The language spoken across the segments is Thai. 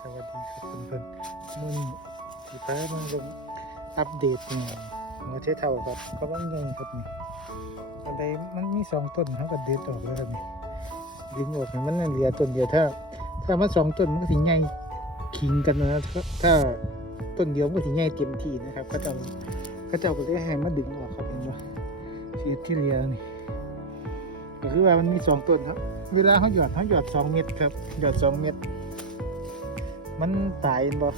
สวัสดีครับเพื่อนๆมุ่นที่พามาลงอัปเดตเนี่ยหัวเทเท่าครับกำลังใหญ่ครับนี่อันใดมันมีสองต้นเขาก็เด็ดออกแล้วครับนี่ดึงออกมันเหลือต้นเดียวถ้า ถ้ามันสองต้นมันก็ถึงใหญ่ขิงกันนะถ้าต้นเดียวมันก็ถึงใหญ่เต็มที่นะครับ ก็จะก็จะเอาไปเลยให้มันดึงออกครับเห็นไหมที่ที่เหลือนี่ก็คือว่ามันมีสองต้นครับ เวลาเขาหยอดเขาหยอดสองเม็ดครับหยอดสองเม็ด มันตายบ่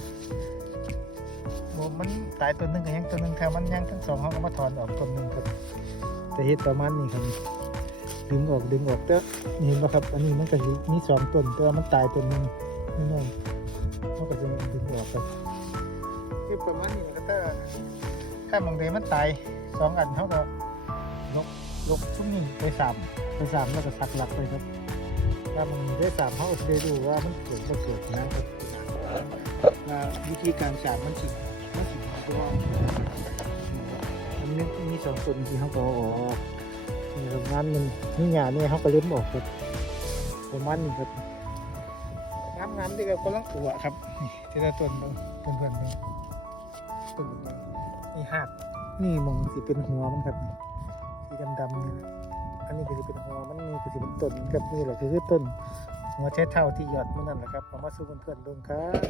บ่มันตายตัวหนึงกับยังตัวหนึงถ้ามันยังทั้งสองเขาก็มาถอนออกตัวหนึงครับจะเฮ็ดประมาณนี้ครับดึงออกดึงออกแต่นี่เห็นบ่ครับ อันนี้มันก็สิมีสองต้นแต่ว่ามันตายตัวหนึงนี่น้องเขาก็จะดึงออกครับคือประมาณนี้นะครับถ้าถ้ามองใดมันตายสองอันเขาก็ลกลกทุกนี้ไปสามไปสามแล้วก็สักหลักเลยครับ ถ้ามันได้สามเขาก็จะได้ดูว่ามันเกิดบ่เกิดนะครับว่าวิธีการฉาบมันสิมันสิตัวมันมีมีสองส่วนที่เขาก็อาออกนี่ครับงานมันนี่หยาเนี่ยเขาก็เริ่มออกครับประมาณนี้ครับงามงามๆที่กับกำลังตัวครับนี่ที่ละต้นเบิ่งเพื่อนเพื่อนๆเบิ่งต้นเบิ่งนี่หักนี่มองสิเป็นหัวมันครับสีดำๆนี่ อันนี้คือเป็นหัวมันนี่ก็จะเป็นต้นกับนี่แหละคือต้นหัวใช้เท่าที่หยอดมันนั่นแหละครับเอามาสู้เพื่อนๆดูครับ